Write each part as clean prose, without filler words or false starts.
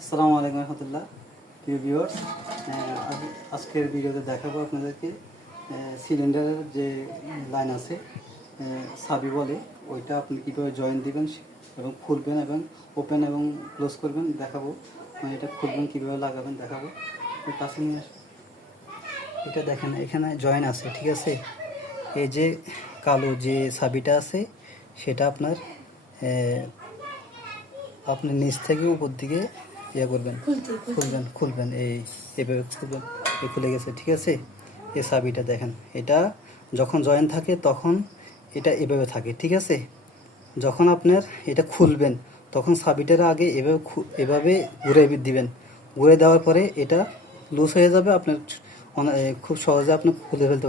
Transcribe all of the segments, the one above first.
আসসালামু আলাইকুম রহমতুল্লাহ। প্রিয় ভিউয়ার্স, আজকের ভিডিওতে দেখাবো আপনাদেরকে সিলিন্ডারের যে লাইন আছে সাবি বলে, ওইটা আপনি কীভাবে জয়েন দিবেন এবং খুলবেন এবং ওপেন এবং ক্লোজ করবেন দেখাবো। মানে এটা খুলবেন কীভাবে লাগাবেন দেখাবো। কাছে নিয়ে আসুন। এটা দেখেন, এখানে জয়েন আছে, ঠিক আছে। এই যে কালো যে সাবিটা আছে সেটা আপনার আপনি নিচ থেকে উপর দিকে ইয়ে করবেন, খুলবেন এইভাবে খুলবেন। খুলে গেছে, ঠিক আছে। এই চাবিটা দেখেন, এটা যখন জয়েন থাকে তখন এটা এভাবে থাকে, ঠিক আছে। যখন আপনার এটা খুলবেন তখন চাবিটার আগে এভাবে ঘুরে দিবেন। ঘুরে দেওয়ার পরে এটা লুজ হয়ে যাবে, আপনার খুব সহজে আপনি তুলে ফেলতে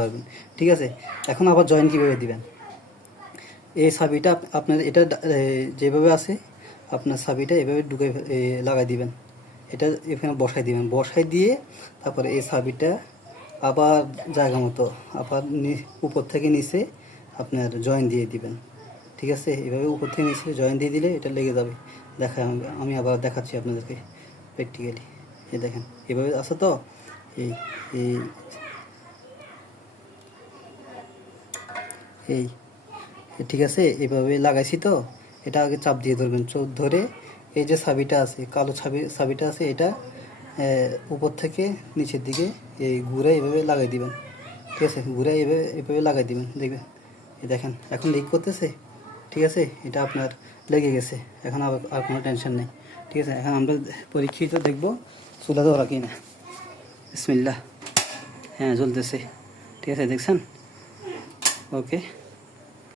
পারবেন, ঠিক আছে। এখন আবার জয়েন কীভাবে দিবেন, এই চাবিটা আপনার এটা যেভাবে আছে আপনার চাবিটা এভাবে লাগাই দিবেন। এটা এখানে বসাই দিয়ে তারপরে এই চাবিটা আবার জায়গা মতো আবার উপর থেকে নিচে আপনার জয়েন দিয়ে দিবেন, ঠিক আছে। এভাবে উপর থেকে নিচে জয়েন দিয়ে দিলে এটা লেগে যাবে। আমি আবার দেখাচ্ছি আপনাদেরকে প্র্যাকটিক্যালি। এই দেখেন, এভাবে আছে তো, এই এই এই ঠিক আছে। এভাবে লাগাইছি তো, এটা আগে চাপ দিয়ে ধরবেন। ধরে এই যে চাবিটা আছে, কালো চাবিটা আছে, এটা উপর থেকে নিচের দিকে এই ঘুরে এভাবে লাগাই দিবেন, ঠিক আছে। ঘুরে এভাবে লাগাই দিবেন, দেখবেন। এই দেখেন এখন লিক করতেছে, ঠিক আছে। এটা আপনার লেগে গেছে, এখন আর কোনো টেনশন নেই, ঠিক আছে। এখন আমরা পরীক্ষিত দেখব চুলা ধরা কি না। বিসমিল্লাহ। হ্যাঁ, জ্বলতেছে, ঠিক আছে, দেখছেন। ওকে।